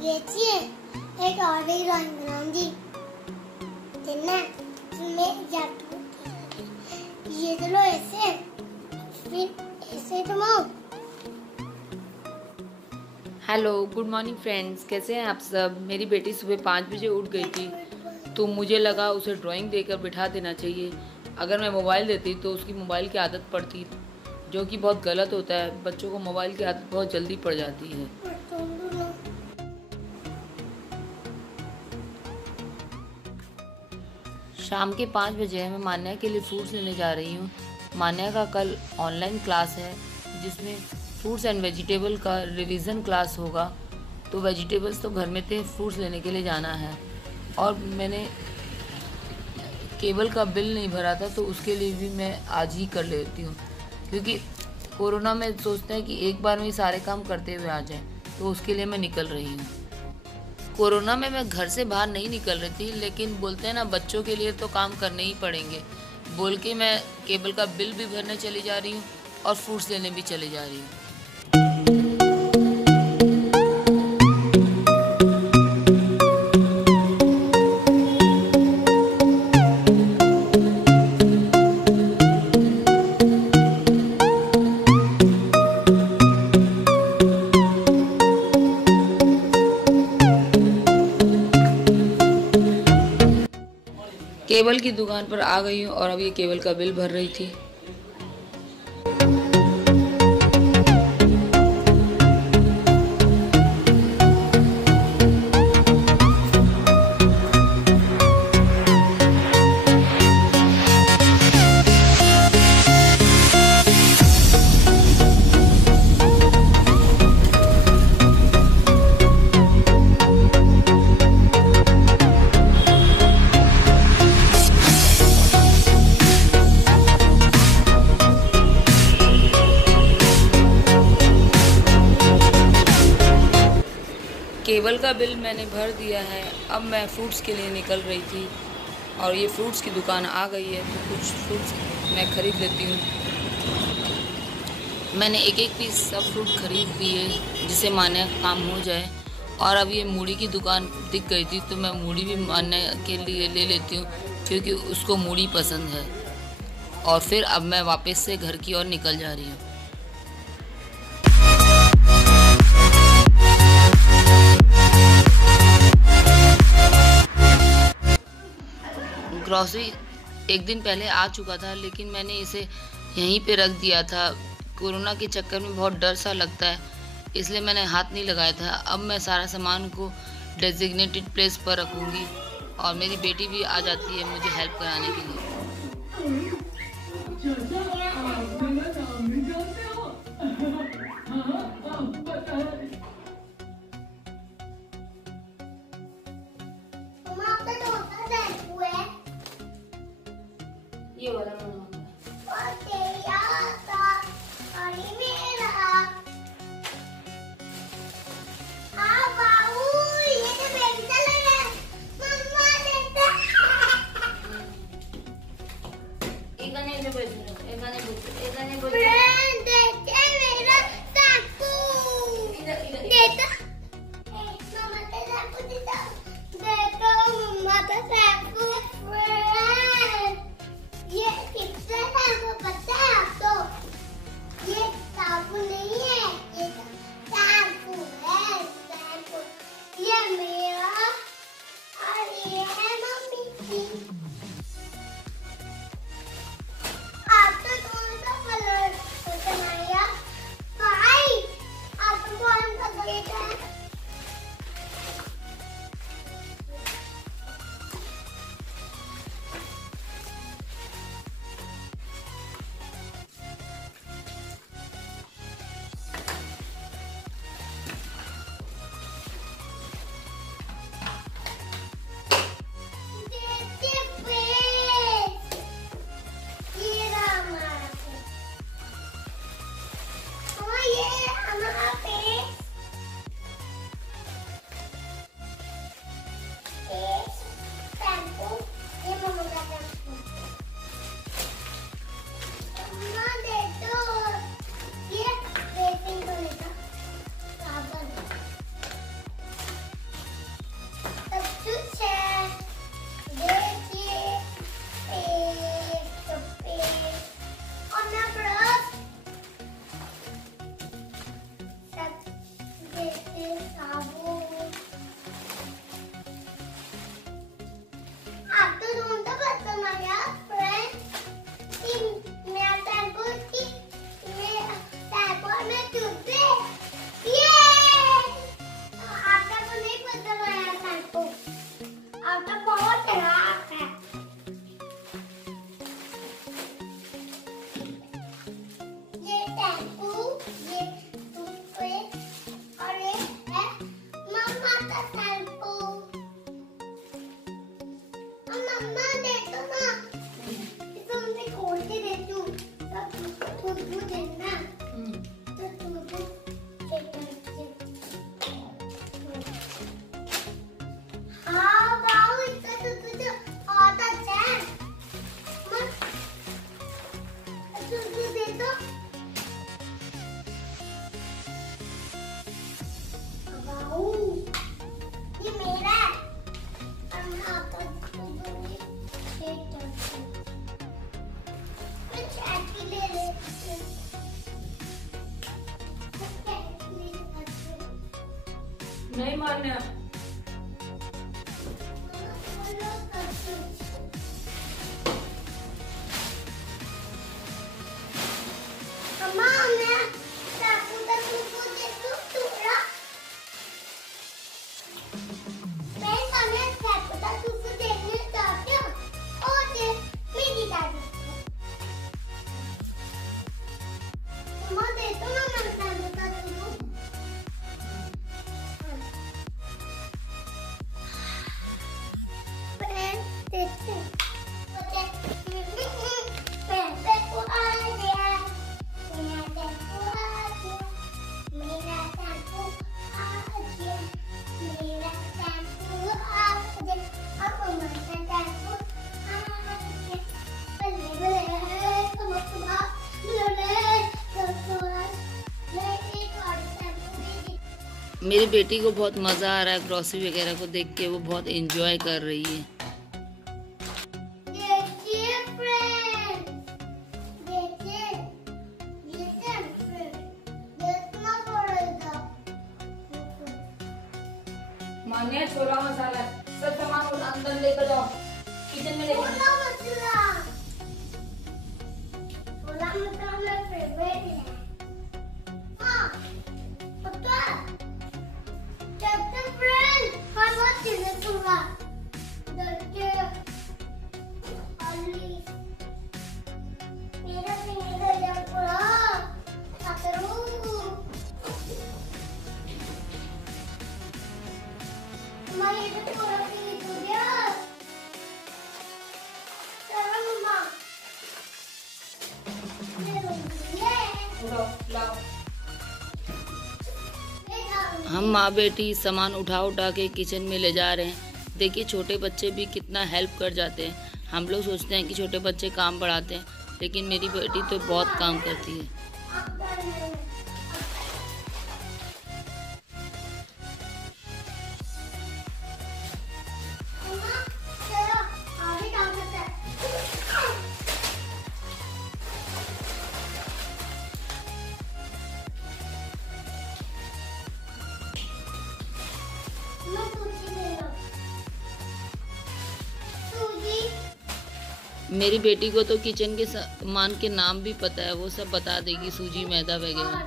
ये चाहिए एक और भी ड्राइंग बनाऊंगी। देखना इसमें जादू ये तो लो ऐसे, फिर ऐसे घुमाओ। हेलो, गुड मॉर्निंग फ्रेंड्स, कैसे हैं आप सब। मेरी बेटी सुबह 5 बजे उठ गई थी, तो मुझे लगा उसे ड्राइंग देकर बिठा देना चाहिए। अगर मैं मोबाइल देती तो उसकी मोबाइल की आदत पड़ती, जो कि बहुत गलत होता है। बच्चों को मोबाइल की आदत बहुत जल्दी पड़ जाती है। शाम के 5 बजे मैं मान्या के लिए फ्रूट्स लेने जा रही हूँ। मान्या का कल ऑनलाइन क्लास है, जिसमें फ्रूट्स एंड वेजिटेबल का रिवीजन क्लास होगा। तो वेजिटेबल्स तो घर में थे, फ्रूट्स लेने के लिए जाना है। और मैंने केबल का बिल नहीं भरा था, तो उसके लिए भी मैं आज ही कर लेती हूँ, क्योंकि कोरोना में सोचते हैं कि एक बार में ही सारे काम करते हुए आ जाएं, तो उसके लिए मैं निकल रही हूँ। कोरोना में मैं घर से बाहर नहीं निकल रही थी, लेकिन बोलते हैं ना, बच्चों के लिए तो काम करने ही पड़ेंगे बोल के मैं केबल का बिल भी भरने चली जा रही हूँ और फ्रूट्स लेने भी चली जा रही हूँ। केबल की दुकान पर आ गई हूँ और अब ये केबल का बिल भर रही थी। केबल का बिल मैंने भर दिया है। अब मैं फ्रूट्स के लिए निकल रही थी और ये फ्रूट्स की दुकान आ गई है, तो कुछ फ्रूट्स मैं ख़रीद लेती हूँ। मैंने एक एक पीस सब फ्रूट खरीद लिए, जिससे मान्या का काम हो जाए। और अब ये मूढ़ी की दुकान दिख गई थी, तो मैं मूढ़ी भी मान्या के लिए ले लेती हूँ, क्योंकि उसको मूढ़ी पसंद है। और फिर अब मैं वापस से घर की ओर निकल जा रही हूँ। ग्रॉसरी एक दिन पहले आ चुका था, लेकिन मैंने इसे यहीं पे रख दिया था। कोरोना के चक्कर में बहुत डर सा लगता है, इसलिए मैंने हाथ नहीं लगाया था। अब मैं सारा सामान को डेजिग्नेटेड प्लेस पर रखूँगी और मेरी बेटी भी आ जाती है मुझे हेल्प कराने के लिए। ये वाला जैसे साबुन। आप तो ढूंढते बर्तन आ गया फ्रेंड। मेरा टैंको की मेरा टैंको में टूटे। ये आपका को नहीं पता मेरा टैंको। आपका बहुत खराब है। ये टैंको, ये टूथपेस्ट और ये है मम्मा का टैंको। मम्मा दे दो ना, इसको मैं खोल के देती हूँ। तू देना, तो तू हाँ वाओ, इसका तो बहुत अच्छा है। तू दे दो। वाओ, ये मेरा है। और आपका ले ले। नहीं मान्य। अम्मा मैं चाकू का तुमको दे दूं टुकड़ा। मैं तुम्हें चाकू का तुमको देने चाहती हूँ। और ये मेरी दादी। अम्मा दे दो ना, मैं चाकू का तुमको। देखते हैं। मेरी बेटी को बहुत मज़ा आ रहा है ग्रोसरी वगैरह को देख के, वो बहुत एंजॉय कर रही है। मान्या छोला मसाला सब सामान अंदर लेकर जाओ, किचन में लेकर छोला मसाला मेरा फेवरेट है। हाँ पता कैप्टन फ्रेंड हर बात चीजें दूंगा। डरके अली मेरा फिंगर या पूरा करो। मैं ये पूरा फिंगर दूं यार। चलो मम्मा हम माँ बेटी सामान उठा उठा के किचन में ले जा रहे हैं। देखिए छोटे बच्चे भी कितना हेल्प कर जाते हैं। हम लोग सोचते हैं कि छोटे बच्चे काम बढ़ाते हैं, लेकिन मेरी बेटी तो बहुत काम करती है। मेरी बेटी को तो किचन के सामान के नाम भी पता है, वो सब बता देगी, सूजी मैदा वगैरह।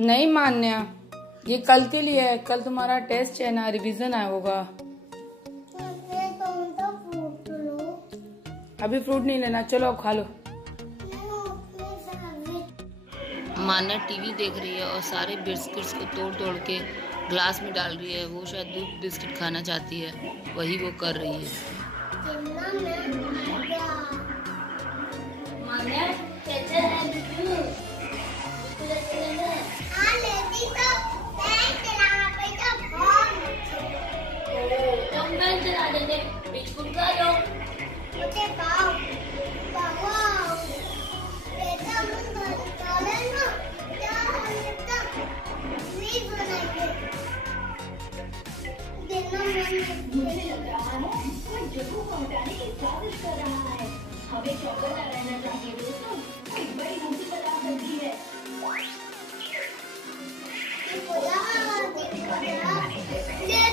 नहीं मान्या, ये कल के लिए है। कल तुम्हारा टेस्ट है ना, रिवीजन आया होगा। अभी फ्रूट नहीं लेना, चलो खा लो। मान्या टीवी देख रही है और सारे बिस्किट्स को तोड़ तोड़ के ग्लास में डाल रही है। वो शायद दूध बिस्किट खाना चाहती है, वही वो कर रही है। मुझे लग रहा है कोई जगह पहुंचाने की साजिश कर रहा है। हमें चौकन्ना रहना चाहिए दोस्तों, एक बड़ी मुसीबत आ सकती है। ये